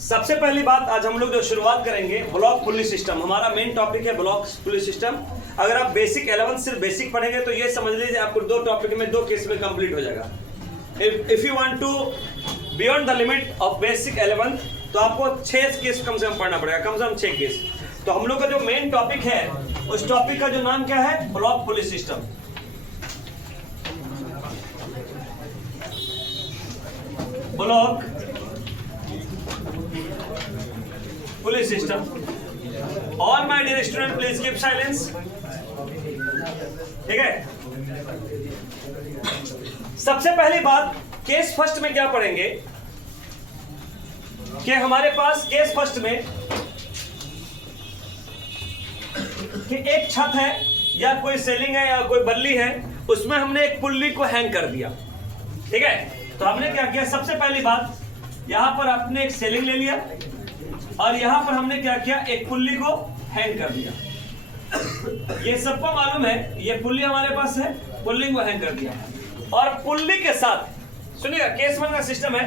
सबसे पहली बात आज हम लोग जो शुरुआत करेंगे ब्लॉक पुली सिस्टम, हमारा मेन टॉपिक है ब्लॉक पुली सिस्टम। अगर आप बेसिक 11 सिर्फ बेसिक पढ़ेंगे तो ये समझ लीजिए आपको दो टॉपिक में दो केस में कंप्लीट हो जाएगा। If you want to beyond the limit of basic 11 तो आपको 6 केस कम से कम पढ़ना पड़ेगा, कम से कम 6 केस। तो हम लोग का जो मेन टॉपिक है उस टॉपिक का जो नाम क्या है, block police system. Block police system. All my dear student please keep silence. ठीक है, सबसे पहली बात केस फर्स्ट में क्या पढ़ेंगे कि हमारे पास केस फर्स्ट में कि एक छत है या कोई सेलिंग है या कोई बल्ली है, उसमें हमने एक पुल्ली को हैंग कर दिया। ठीक है, तो हमने क्या किया, सबसे पहली बात यहां पर आपने एक सेलिंग ले लिया और यहां पर हमने क्या किया, एक पुल्ली को हैंग कर दिया। ये सबको मालूम है, ये पुल्ली हमारे पास है, पुल्ली को हैंग कर दिया। और पुल्ली के साथ सुनिएगा, केस वन का सिस्टम है,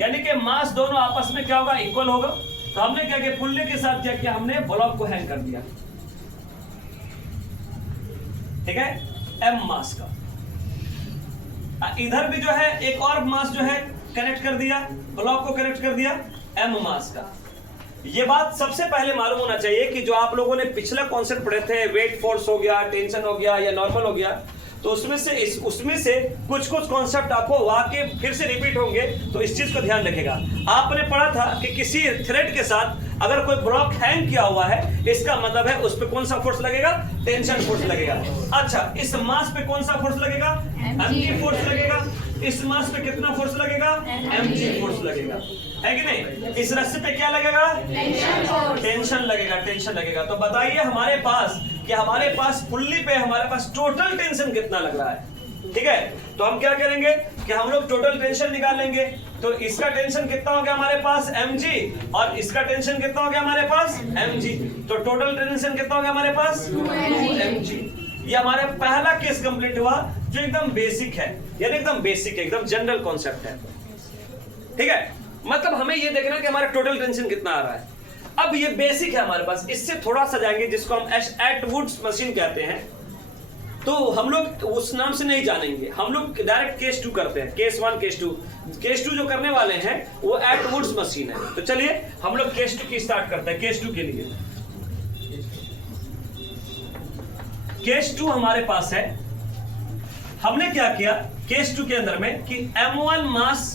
यानी कि मास दोनों आपस में क्या होगा, इक्वल होगा। तो हमने क्या किया, पुल्ली के साथ क्या किया, हमने ब्लॉक को हैंग कर दिया। ठीक है, एम मास का। इधर भी जो है एक और मास जो है कनेक्ट कर दिया, ब्लॉक को कनेक्ट कर दिया एम मास का। ये बात सबसे पहले मालूम होना चाहिए कि जो आप लोगों ने पिछला कॉन्सेप्ट पढ़े थे, वेट फोर्स हो गया, टेंशन हो गया या नॉर्मल हो गया, तो उसमें से कुछ कॉन्सेप्ट आपको वाकई फिर से रिपीट होंगे। तो इस चीज को ध्यान रखेगा। आपने पढ़ा था कि किसी थ्रेड के साथ अगर कोई ब्लॉक हैंग किया हुआ है, इसका मतलब है उस पे कौन सा फोर्स लगेगा, टेंशन फोर्स लगेगा। अच्छा, इस मास पे कौन सा फोर्स लगेगा, एमजी फोर्स लगेगा। इस मास पे कितना फोर्स लगेगा, एमजी फोर्स लगेगा, है कि नहीं। इस रस्सी पे क्या लगेगा, टेंशन लगेगा, टेंशन लगेगा। तो बताइए हमारे पास पुल्ली पे हमारे पास टोटल टेंशन कितना लग रहा है। ठीक है, तो हम क्या करेंगे कि हम लोग टोटल टेंशन निकालेंगे। तो इसका टेंशन कितना हो गया हमारे पास, mg, और इसका टेंशन कितना हो गया हमारे पास, mg। तो टोटल टेंशन कितना हो गया हमारे पास, 2mg। ये हमारा पहला केस कंप्लीट हुआ जो एकदम बेसिक है, यानी एकदम बेसिक है, एकदम जनरल कॉन्सेप्ट है। ठीक है, मतलब हमें ये देखना कि हमारा टोटल टेंशन कितना आ रहा है। अब ये बेसिक है हमारे पास, इससे थोड़ा सा जाएंगे जिसको हम एटवुड्स मशीन कहते हैं। तो हम लोग उस नाम से नहीं जानेंगे, हम लोग डायरेक्ट केस 2 करते हैं, केस 1 केस 2 जो करने वाले हैं वो एटवुड्स मशीन है। तो चलिए हम लोग केस 2 की स्टार्ट करते हैं। केस 2 के लिए केस 2 हमारे पास है। हमने क्या किया केस 2 के अंदर में कि M1 मास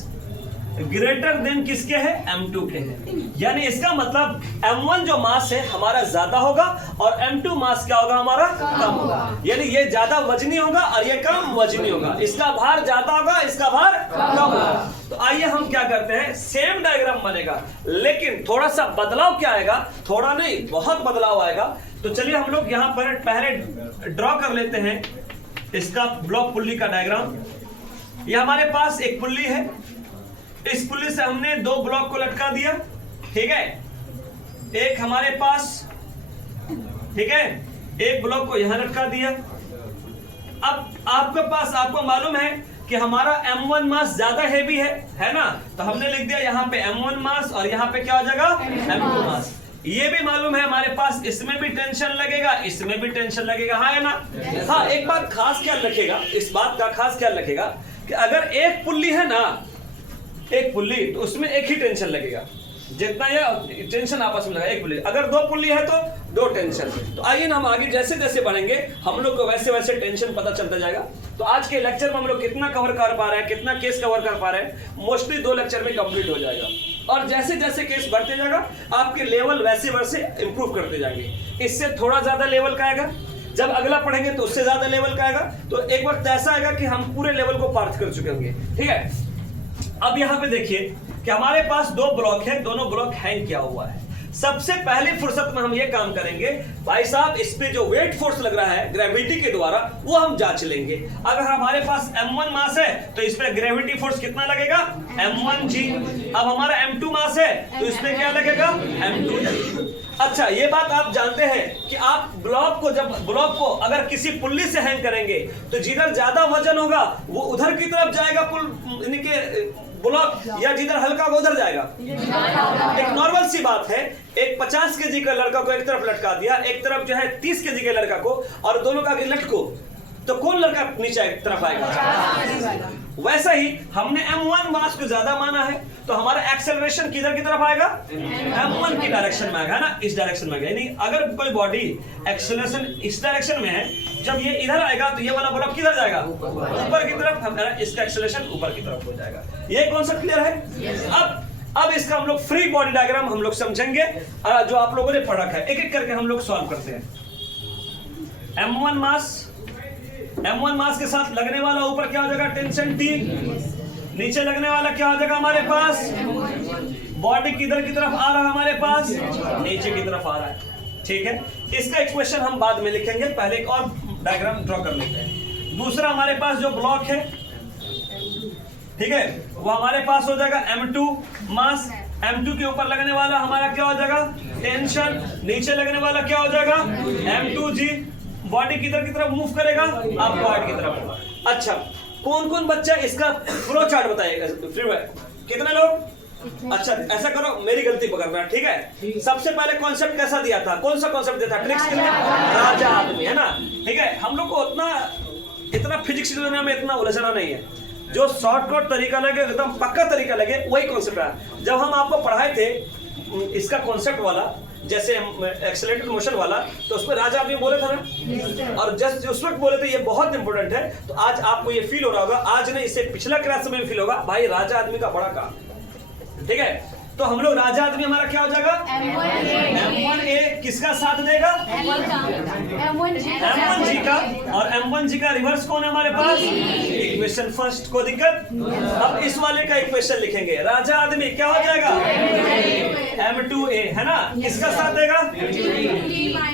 ग्रेटर देन किसके है, M2 के है। यानी इसका मतलब M1 जो मास है हमारा ज्यादा होगा और M2 मास क्या होगा, हमारा कम होगा। यानी ये ज्यादा वजनी होगा और ये कम वजनी होगा। इसका भार ज्यादा होगा, इसका भार कम होगा। तो आइए हम क्या करते हैं, सेम डायग्राम बनेगा लेकिन थोड़ा सा बदलाव क्या आएगा, थोड़ा नहीं बहुत बदलाव आएगा। तो चलिए हम लोग यहाँ पर पहले ड्रॉ कर लेते हैं इसका ब्लॉक पुल्ली का डायग्राम। ये हमारे पास एक पुल्ली है, इस पुल्ली से हमने 2 ब्लॉक को लटका दिया। ठीक है, एक हमारे पास, ठीक है, एक ब्लॉक को यहां लटका दिया। अब आपके पास, आपको मालूम है कि हमारा M1 मास ज्यादा हैवी है ना, तो हमने लिख दिया यहाँ पे M1 मास और यहाँ पे क्या हो जाएगा, M2 मास। ये भी मालूम है हमारे पास, इसमें भी टेंशन लगेगा, इसमें भी टेंशन लगेगा, हाँ है ना। हाँ, एक बात खास ख्याल रखेगा, इस बात का खास ख्याल रखेगा कि अगर एक पुल्ली है ना, एक पुल्ली, तो उसमें एक ही टेंशन लगेगा, जितना ये टेंशन आपस में लगा एक पुल्ली। अगर 2 पुल्ली है तो 2 टेंशन। तो आइए ना हम आगे जैसे जैसे बढ़ेंगे हम लोग को वैसे वैसे टेंशन पता चलता जाएगा। तो आज के लेक्चर में हम लोग कितना कवर कर पा रहे हैं, कितना केस कवर कर पा रहे हैं, मोस्टली 2 लेक्चर में कंप्लीट हो जाएगा। और जैसे जैसे केस बढ़ते जाएगा आपके लेवल वैसे वैसे इंप्रूव करते जाएंगे। इससे थोड़ा ज्यादा लेवल का आएगा, जब अगला पढ़ेंगे तो उससे ज्यादा लेवल का आएगा। तो एक वक्त ऐसा आएगा कि हम पूरे लेवल को पार कर चुके होंगे। ठीक है, अब यहां पे देखिए कि हमारे पास 2 ब्लॉक है, दोनों ब्लॉक हैंग किया हुआ है। सबसे पहले फुर्सत में हम ये काम करेंगे, भाई साहब इस पे जो वेट फोर्स लग रहा है ग्रेविटी के द्वारा वो हम जांच लेंगे। अगर हमारे पास M1 मास है तो इस पे ग्रेविटी फोर्स कितना लगेगा, M1g। अब हमारा M2 मास है तो इस पे क्या लगेगा, M2g। अच्छा, ये बात आप जानते हैं कि आप ब्लॉक को अगर किसी पुल्ली से हैंग करेंगे तो जिधर ज्यादा वजन होगा वो उधर की तरफ जाएगा, पुल यानी कि ब्लॉक या जिधर हल्का वो उधर जाएगा। एक नॉर्मल सी बात है, एक 50 केजी का लड़का को एक तरफ लटका दिया, एक तरफ जो है 30 केजी के लड़का को, और दोनों का लटको, तो कौन लड़का नीचे तरफ आएगा? वैसा ही हमने m1 मास को ज्यादा माना है, तो हमारा एक्सेलरेशन किधर की तरफ आएगा? m1 की डायरेक्शन में आएगा ना, इस डायरेक्शन में आएगा। यानी अगर कोई बॉडी एक्सेलरेशन इस डायरेक्शन में है, जब ये इधर आएगा तो ये वाला ब्लॉक किधर जाएगा? ऊपर की तरफ। हमारा इसका एक्सेलरेशन ऊपर की तरफ हो जाएगा। ये कॉन्सेप्ट क्लियर है? अब इसका हम लोग फ्री बॉडी डायग्राम हम लोग समझेंगे, जो आप लोगों ने पढ़ा है। एक एक करके हम लोग सॉल्व करते हैं। m1 मास के साथ लगने वाला ऊपर क्या हो जाएगा? Tension T। नीचे लगने वाला क्या हो जाएगा हमारे पास? बॉडी किधर की तरफ आ रहा है हमारे पास? नीचे की तरफ आ रहा है। ठीक है, इसका इक्वेशन हम बाद में लिखेंगे, पहले एक और डायग्राम ड्रॉ कर लेते हैं। दूसरा हमारे पास जो ब्लॉक है, ठीक है, वो हमारे पास हो जाएगा m2 मास। m2 के ऊपर लगने वाला हमारा क्या हो जाएगा? टेंशन। नीचे लगने वाला क्या हो जाएगा? m2g। बॉडी किधर की तरफ मूव करेगा? अपवर्ड की तरफ। अच्छा, कौन कौन बच्चा इसका फ्लो चार्ट बताएगा? कितने लोग? अच्छा, ऐसा करो, मेरी गलती पकड़ना, ठीक है। सबसे पहले कॉन्सेप्ट कैसा दिया था? कौन सा कॉन्सेप्ट दिया था? ट्रिक्स के लिए राजा आदमी, है ना? ठीक है, हम लोग को इतना फिजिक्स दुनिया में इतना उलझना नहीं है। जो शॉर्टकट तरीका लगे, एकदम पक्का तरीका लगे, वही कॉन्सेप्ट है। जब हम आपको पढ़ाए थे इसका कॉन्सेप्ट वाला, जैसे एक्सेलरेटेड मोशन वाला, तो उसमें राजा आदमी बोले थे ना, और जस्ट उस वक्त बोले थे ये बहुत इंपॉर्टेंट है। तो आज आपको ये फील हो रहा होगा, आज नहीं इससे पिछला क्लास में फील होगा, भाई राजा आदमी का बड़ा काम। ठीक है, तो हम लोग राजा आदमी हमारा क्या हो जाएगा? m1a किसका साथ देगा? m1g का। और m1g का रिवर्स कौन है हमारे पास? इक्वेशन फर्स्ट, को दिक्कत? अब इस वाले का इक्वेशन लिखेंगे। राजा आदमी क्या हो जाएगा? m2a, है ना? किसका साथ देगा?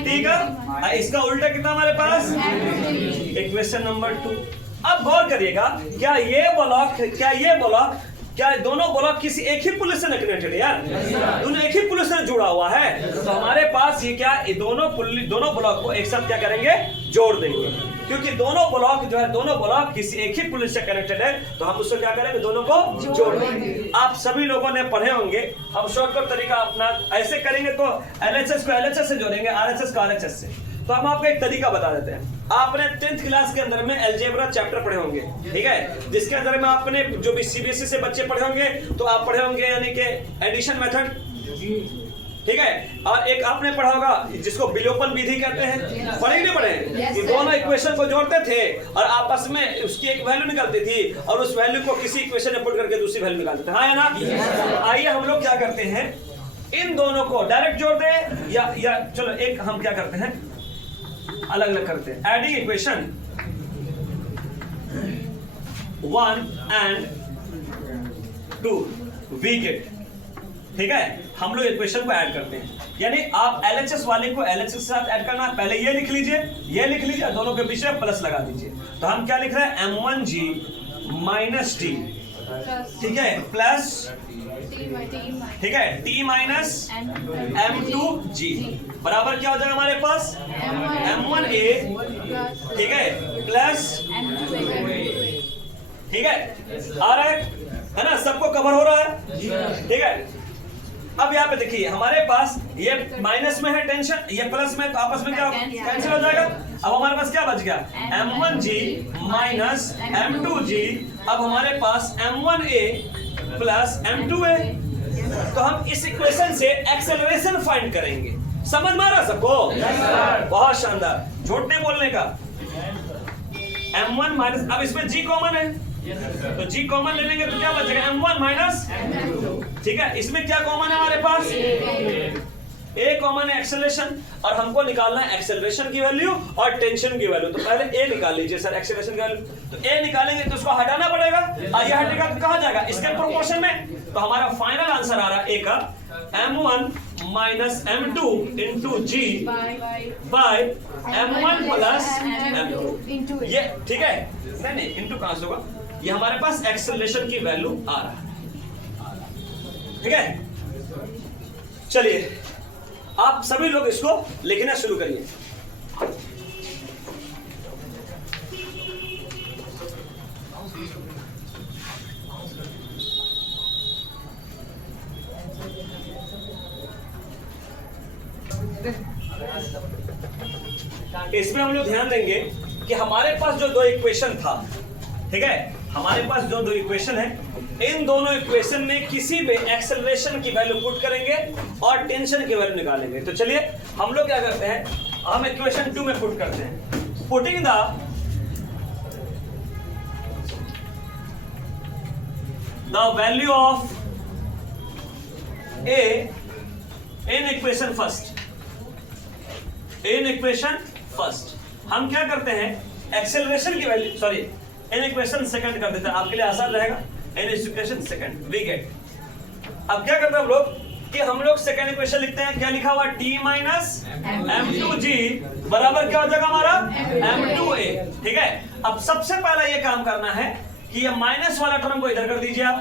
t का। इसका उल्टा कितना हमारे पास? Equation number 2। अब गौर करिएगा, क्या ये ब्लॉक क्या दोनों ब्लॉक किसी एक ही पुलिस से कनेक्टेड है? यार दोनों एक ही पुलिस से जुड़ा हुआ है। तो हमारे पास ये क्या, ये दोनों ब्लॉक को एक साथ क्या करेंगे? जोड़ देंगे, क्योंकि दोनों ब्लॉक किसी एक ही पुलिस से कनेक्टेड है। तो हम उसको क्या करेंगे? दोनों को जोड़ देंगे। आप सभी लोगों ने पढ़े होंगे, हम शॉर्टकट तरीका अपना ऐसे करेंगे तो LHS को LHS से जोड़ेंगे, RHS को RHS से। तो हम आपको एक तरीका बता देते हैं। आपने 10th क्लास के अंदर में अलजेब्रा चैप्टर पढ़े होंगे, ठीक है, जिसके अंदर में आपने जो भी CBSE से बच्चे पढ़े होंगे, तो आप पढ़े होंगे यानी कि एडिशन मेथड, ठीक है। और एक आपने पढ़ा होगा जिसको विलोपन विधि कहते हैं। पढ़े नहीं पढ़े? कि दोनों इक्वेशन को जोड़ते थे और आपस में उसकी एक वैल्यू निकलती थी, और उस वैल्यू को किसी इक्वेशन में पुट करके दूसरी वैल्यू निकालते थे, हाँ या ना? आइए हम लोग क्या करते हैं, इन दोनों को डायरेक्ट जोड़ दें, या चलो एक हम क्या करते हैं, अलग अलग करते हैं। Adding equation 1 and 2 we get, ठीक है। हम लोग इक्वेशन को ऐड करते हैं, यानी आप LHS वाले को LHS के साथ ऐड करना। पहले ये लिख लीजिए, दोनों के बीच में प्लस लगा दीजिए। तो हम क्या लिख रहे हैं? m1g माइनस t, ठीक है, प्लस, ठीक है, t माइनस m2g बराबर क्या हो जाएगा हमारे पास? m1a, ठीक है, प्लस, ठीक है, आ रहा है ना? सबको कवर हो रहा है, ठीक है। अब यहाँ पे देखिए हमारे पास ये माइनस में है टेंशन, ये प्लस में, तो आपस में क्या कैंसिल हो जाएगा। अब हमारे पास क्या बच गया? m1g minus m2g। अब हमारे पास m1a प्लस m2a। तो हम इस इक्वेशन से एक्सेलरेशन फाइंड करेंगे। समझ में आ रहा सबको? बहुत शानदार, झूठ नहीं बोलने का। m1 माइनस, अब इसमें g कॉमन है, तो g कॉमन ले लेंगे तो क्या बचेगा? m1 माइनस, ठीक है। इसमें क्या कॉमन है हमारे पास? a कॉमन है, एक्सेलरेशन, और हमको निकालना है एक्सेलरेशन की वैल्यू और टेंशन की वैल्यू। तो पहले a निकाल लीजिए सर, एक्सेलरेशन की वैल्यू। तो a निकालेंगे तो उसको हटाना पड़ेगा, ये हटेगा तो कहाँ जाएगा? इसके प्रोपोर्शन में। तो हमारा फाइनल आंसर आ रहा है a का m1 minus m2 into g by m1 plus m2, ये ठीक है। नहीं इंटू कहां से होगा? ये हमारे पास एक्सेलरेशन की वैल्यू आ रहा है, ठीक है। चलिए आप सभी लोग इसको लिखना शुरू करिए। इसमें हम लोग ध्यान देंगे कि हमारे पास जो दो इक्वेशन था, ठीक है, हमारे पास जो दो इक्वेशन है, इन दोनों इक्वेशन में किसी भी एक्सेलरेशन की वैल्यू पुट करेंगे और टेंशन की वैल्यू निकालेंगे। तो चलिए हम लोग क्या करते हैं, हम इक्वेशन 2 में पुट करते हैं। Putting the value of a in equation first, in equation first हम क्या करते हैं, एक्सेलरेशन की value, sorry in equation second कर देते हैं, आपके लिए आसान रहेगा। In equation second we get, अब क्या करते हैं हम लोग कि हम लोग सेकंड इक्वेशन लिखते हैं, क्या लिखा हुआ, t माइनस m2g बराबर क्या हो जाएगा हमारा m2a, ठीक है। अब सबसे पहला ये काम करना है कि ये माइनस वाला टर्म को इधर कर दीजिए आप,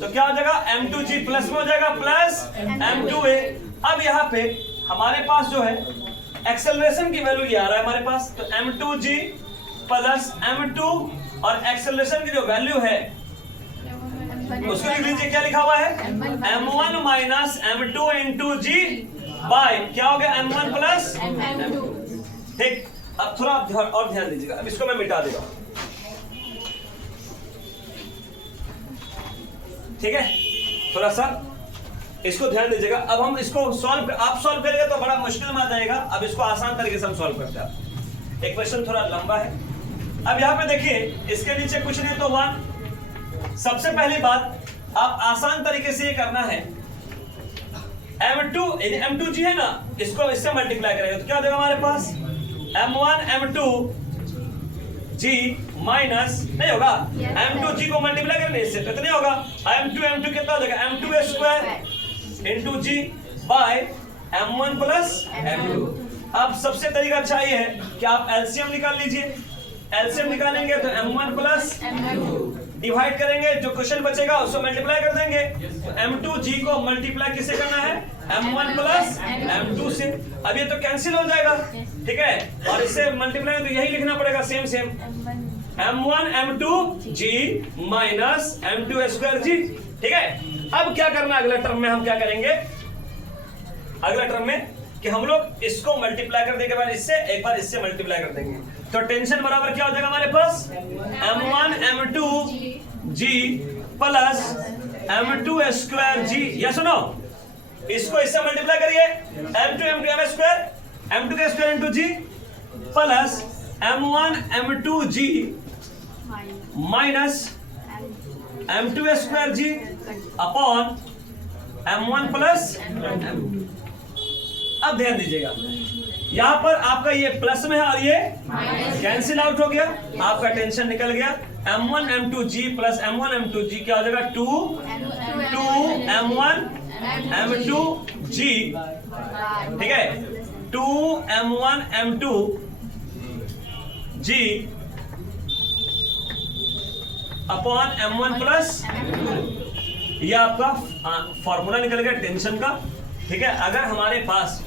तो क्या हो जाएगा m2g प्लस में हो जाएगा प्लस m2a। अब यहाँ पे हमारे पास जो है एक्सेलरेशन की वैल्यू ये आ रहा है हमारे पास, तो m2g प्लस m2 और एक्सेलरेशन की जो वैल्यू है उसको लिख लीजिए, क्या लिखा हुआ है m1 माइनस m2 इंटू जी बाय क्या हो गया m1 प्लस m2, ठीक। अब थोड़ा और ध्यान दीजिएगा, अब इसको मैं मिटा देगा, ठीक है, थोड़ा सा इसको ध्यान दीजिएगा। अब हम इसको सॉल्व, आप सॉल्व करेंगे तो बड़ा मुश्किल में आ जाएगा, अब इसको आसान तरीके से हम सॉल्व करते हैं। इक्वेशन थोड़ा लंबा है। अब यहाँ पे देखिए, इसके नीचे कुछ नहीं तो 1। सबसे पहली बात आप आसान तरीके से ये करना है, m2g है ना, इसको इससे मल्टीप्लाई करेंगे तो क्या हो जाएगा हमारे पास m1 m2g माइनस, नहीं होगा m2g को मल्टीप्लाई करेंगे इससे तो इतने होगा, m2 कितना हो जाएगा m2 स्क्वायर इंटू जी बाय m1 प्लस m2। अब सबसे तरीका अच्छा ये है कि आप एलसीएम निकाल लीजिए, एलसीएम निकालेंगे तो m1 प्लस डिवाइड करेंगे, जो क्वेश्चन बचेगा उसको मल्टीप्लाई कर देंगे, तो m2g को मल्टीप्लाई किससे करना है m1 प्लस m2 से। अब ये तो कैंसिल हो जाएगा, ठीक है, और इससे मल्टीप्लाई तो यही लिखना पड़ेगा same same, m1 m2g minus m2 square g, ठीक है। अब क्या करना है, अगला टर्म में हम क्या करेंगे, अगला टर्म में कि हम लोग इसको मल्टीप्लाई कर देंगे, बाद इससे एक बार इससे मल्टीप्लाई कर देंगे, तो टेंशन बराबर क्या हो जाएगा हमारे पास m1 m2g plus m2 square g। या सुनो, इसको इससे मल्टीप्लाई करिए, m2 m2 m square, m2 का square into g plus m1 m2g minus m2 square g upon m1 plus m2। अब ध्यान दीजिएगा, यहाँ पर आपका ये प्लस में है और ये कैंसिल आउट हो गया, आपका टेंशन निकल गया। m1 m2g plus m1 m2g क्या हो जाएगा 2 m1 m2g, ठीक है, 2 m1 m2g upon m1 plus, ये आपका फॉर्मूला निकल गया टेंशन का, ठीक है। अगर हमारे पास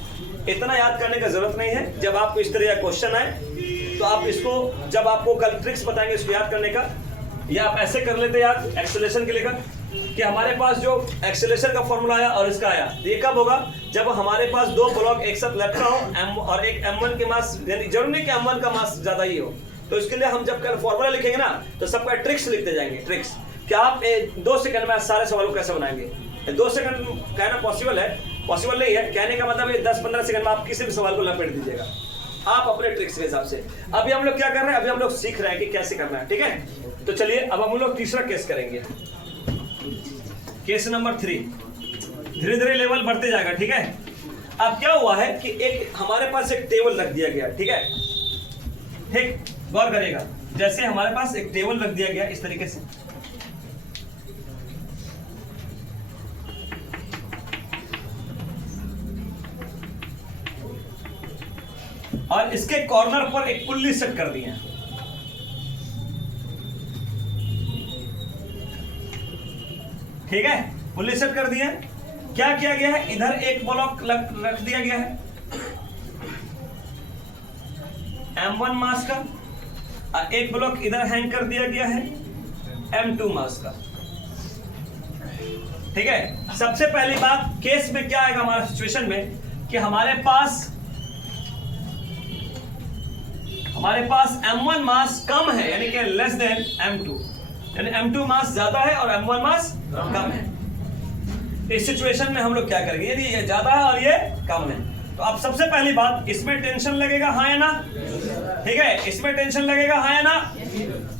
इतना याद करने का जरूरत नहीं है, जब आपको इस तरह का क्वेश्चन आए तो आप इसको, जब आपको कल ट्रिक्स बताएंगे इसको याद करने का, या आप ऐसे कर लेते याद एक्सेलरेशन के लिए कि हमारे पास जो एक्सेलरेशन का फॉर्मूला आया और इसका आया, ये कब होगा, जब हमारे पास दो ब्लॉक एक साथ लटका हो m और एक m1 के मास, जरूरी नहीं कि m1 का मास ज्यादा ही हो, तो इसके लिए हम जब कल फॉर्मूला लिखेंगे ना तो सबका ट्रिक्स लिखते जाएंगे, ट्रिक्स कि आप 2 सेकंड में सारे सवालों को कैसे बनाएंगे। 2 सेकंड कहना पॉसिबल है, पॉसिबल नहीं है, कहने का मतलब है 10-15 सेकंड में आप किसी भी सवाल को लपेट दीजिएगा आप अपने ट्रिक्स के हिसाब से। अभी हम लोग क्या कर रहे हैं, अभी हम लोग सीख रहे हैं कि कैसे करना है, ठीक है। तो चलिए अब हम लोग तीसरा केस करेंगे, केस नंबर 3। धीरे धीरे लेवल बढ़ते जाएगा, ठीक है। अब क्या हुआ है कि एक हमारे पास एक टेबल रख दिया गया, ठीक है, ठीक, गौर करेगा, जैसे हमारे पास एक टेबल रख दिया गया इस तरीके से, और इसके कॉर्नर पर एक पुल्ली सेट कर दी है, ठीक है, पुल्ली सेट कर दी है। क्या किया गया है, इधर एक ब्लॉक रख दिया गया है m1 मास का, और एक ब्लॉक इधर हैंग कर दिया गया है m2 मास का, ठीक है। सबसे पहली बात केस में क्या आएगा हमारे सिचुएशन में कि हमारे पास हमारे पास m1 मास कम है यानी कि लेस देन m2, यानी m2 मास ज्यादा है और m1 मास कम है। इस सिचुएशन में हम लोग क्या करेंगे, यदि ये ज्यादा है और ये कम है, तो अब सबसे पहली बात, इसमें टेंशन लगेगा हाँ या ना, ठीक है, इसमें टेंशन लगेगा हाँ या ना।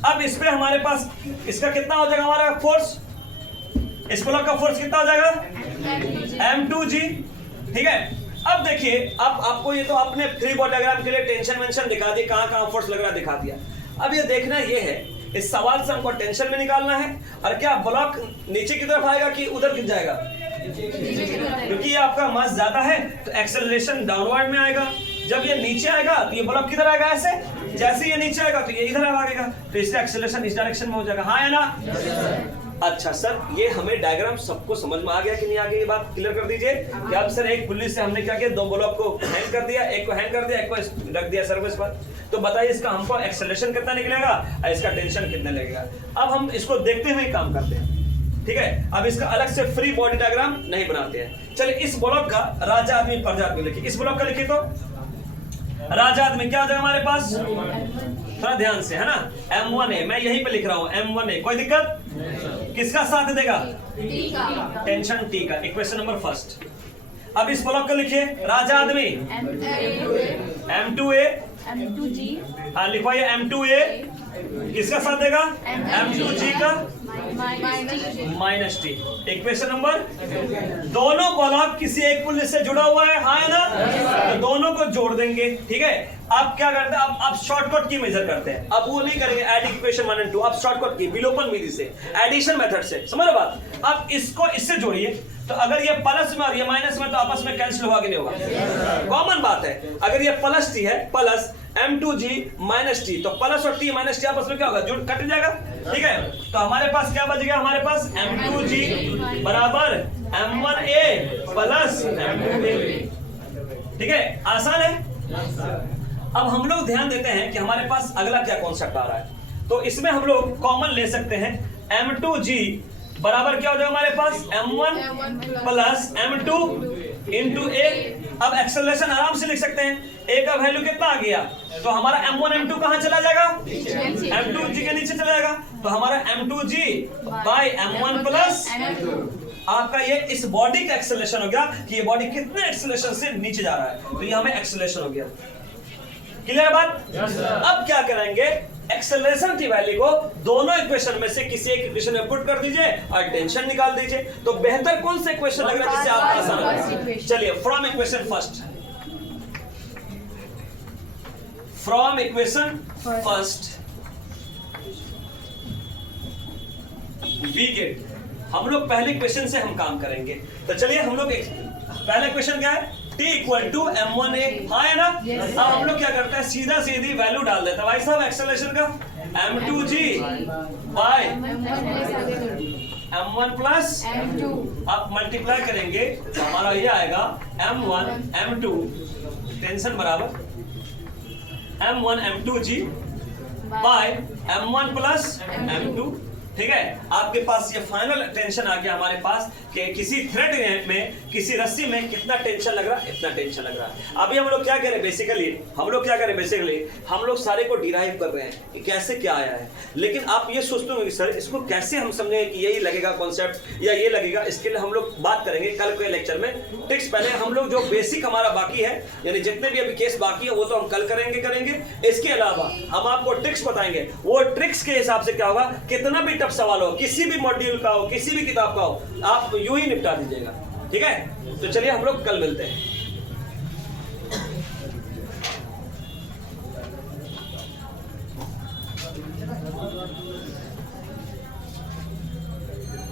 अब इस पे हमारे पास इसका कितना हो जाएगा, हमारा फोर्स, इस ब्लॉक का फोर्स कितना हो जाएगा m2g, ठीक है। अब देखिए, अब आपको ये तो आपने फ्री बॉडी डायग्राम के लिए टेंशन वेंशन दिखा दी, कहां कहां फोर्स लग रहा है दिखा दिया। अब ये देखना ये है, इस सवाल से हमको टेंशन में निकालना है, और क्या ब्लॉक नीचे की तरफ आएगा कि उधर गिर जाएगा, क्योंकि ये आपका मास ज्यादा है तो एक्सेलरेशन डाउनवर्ड में आएगा। जब ये नीचे आएगा तो ये ब्लॉक किधर आएगा, ऐसे, जैसे ये नीचे आएगा तो ये इधर भागेगा, तो इससे एक्सेलरेशन इस डायरेक्शन में हो जाएगा, हाँ या ना। अच्छा सर, ये हमें डायग्राम सबको समझ में आ गया कि नहीं आ गया, ये बात क्लियर कर दीजिए कि अब सर एक पुलिस से हमने क्या किया, दो ब्लॉक को हैंग कर दिया, एक को हैंग कर दिया, एक को रख दिया सर्विस पर, तो बताइए इसका हमको एक्सेलरेशन कितना निकलेगा और इसका टेंशन कितना लगेगा। अब हम इसको देखते हुए काम करते हैं, ठीक है। अब इसका अलग से फ्री बॉडी डायग्राम नहीं बनाते हैं। चलिए इस ब्लॉक का राजा आदमी प्रजा आदमी लिखिए, इस ब्लॉक का लिखिए, तो राजा आदमी क्या हो जाएगा हमारे पास, थोड़ा ध्यान से, है ना, m1a, मैं यहीं पे लिख रहा हूं m1a, कोई दिक्कत, किसका साथ देगा, टेंशन T का, इक्वेशन नंबर फर्स्ट। अब इस ब्लॉक को लिखिए, राजा आदमी m2a, हाँ लिखवाइए m2a, किसका साथ देगा, m2g का माइनस टी, इक्वेशन नंबर। दोनों ब्लॉक किसी एक पुलिस से जुड़ा हुआ है, हाँ ना, तो दोनों को जोड़ देंगे, ठीक है। आप क्या करते हैं, आप शॉर्टकट की मेजर करते हैं, अब वो नहीं करेंगे ऐड इक्वेशन 1 और 2, आप शॉर्टकट की विलोपन विधि से, एडिशन मेथड से, समझ रहे बात। आप इसको इससे जोड़िए, तो अगर ये प्लस में और ये माइनस में तो आपस में कैंसिल होगा कि नहीं होगा, कॉमन बात है। अगर ये प्लस टी है, प्लस m2g माइनस टी, तो प्लस और टी माइनस टी आपस में क्या होगा, जुड़ कट जाएगा, ठीक है। तो हमारे पास क्या बच गया, हमारे पास m2g बराबर m1a प्लस m2a, ठीक है, आसान है। अब हम लोग ध्यान देते हैं कि हमारे पास अगला क्या कॉन्सेप्ट आ रहा है, तो इसमें हम लोग कॉमन ले सकते हैं, m2g बराबर क्या हो जाएगा हमारे पास, m1 plus m2 into a। अब एक्सेलरेशन आराम से लिख सकते हैं, a का वैल्यू कितना आ गया, तो हमारा m1 m2 कहां चला जाएगा, m2g के नीचे चला जाएगा, तो हमारा m2g बाय m1 प्लस आपका ये इस बॉडी का एक्सेलरेशन हो गया कि ये बॉडी कितने एक्सेलरेशन से नीचे जा रहा है, तो ये हमें एक्सेलरेशन हो गया। क्लियर बात। अब क्या करेंगे, एक्सेलरेशन की वैल्यू को दोनों इक्वेशन में से किसी एक इक्वेशन में पुट कर दीजिए और टेंशन निकाल दीजिए। तो बेहतर कौन सा इक्वेशन लग रहा है जिससे आप आसान हो, चलिए from equation first, from equation first we get, हम लोग पहले क्वेश्चन से हम काम करेंगे। तो चलिए हम लोग पहला क्वेश्चन क्या है, t इक्वल टू m1a, हाँ है ना। अब हम लोग क्या करते हैं, सीधा सीधी वैल्यू डाल देते हैं भाई साहब एक्सेलरेशन का, m2g bye m1 plus m2, आप मल्टीप्लाई करेंगे तो हमारा ये आएगा m1 m2 टेंशन बराबर m1 m2g bye m1 plus m2, ठीक है। आपके पास ये फाइनल टेंशन आ गया हमारे पास कि किसी थ्रेड में, किसी रस्सी में कितना टेंशन लग रहा है, इतना टेंशन लग रहा है। अभी हम लोग क्या करें बेसिकली, हम लोग सारे को डिराइव कर रहे हैं कि कैसे क्या आया है, लेकिन आप ये सोचते होंगे सर इसको कैसे हम समझें कि यही लगेगा कॉन्सेप्ट या ये लगेगा, इसके लिए हम लोग बात करेंगे कल के लेक्चर में ट्रिक्स। पहले हम लोग जो बेसिक हमारा बाकी है, यानी जितने भी अभी केस बाकी है वो तो हम कल करेंगे। इसके अलावा हम आपको ट्रिक्स बताएंगे, वो ट्रिक्स के हिसाब से क्या होगा, कितना भी टफ सवाल हो, किसी भी मॉड्यूल का हो, किसी भी किताब का हो, आप यूं ही निपटा दीजिएगा, ठीक है। तो चलिए हम लोग कल मिलते हैं।